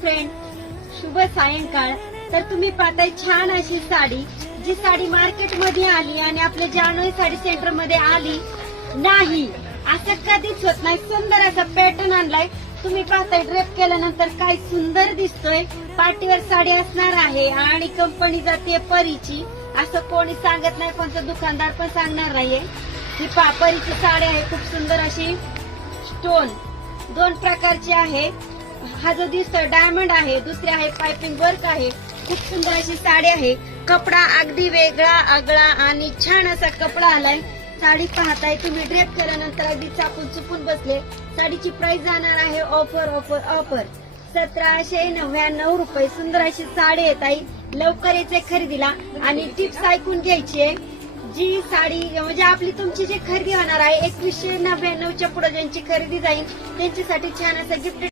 Friend, शुभ सायंकाळ. तर तुम्ही पाहताय छान अशी साडी, जी साडी मार्केटमध्ये आली आणि आपल्या जान्हवी साडी सेंटर मध्ये आली नाही असं कधीच होत नाही. सुंदर असा पॅटर्न आणलाय. तुम्ही पाहताय ड्रेप केल्यानंतर काय सुंदर दिसतोय. पार्टीवर साडी असणार आहे आणि कंपनी जाते परीची, असं कोणी सांगत नाही, कोणतं दुकानदार पण सांगणार नाहीये. ही परीची साडी आहे, खूप सुंदर अशी स्टोन दोन प्रकारची आहे. हा जो दिसतोय डायमंड आहे, दुसरी आहे पाइपिंग वर्क आहे. खूप सुंदर अशी साडी आहे. कपडा अगदी वेगळा आगळा आणि छान असा कपडा आलाय. साडी पाहताय तुम्ही, ड्रेप केल्यानंतर अगदी चापून चुपून बसले. साडीची प्राइस जाणार आहे ऑफर ऑफर ऑफर 1799 रुपये. सुंदर अशी साडी येत आहे. लवकर यायचे खरेदीला आणि टिप्स ऐकून घ्यायची आहे. जी साडी म्हणजे आपली तुमची जी खरेदी होणार आहे 2199च्या पुढे ज्यांची खरेदी जाईल त्यांच्यासाठी छान असं गिफ्ट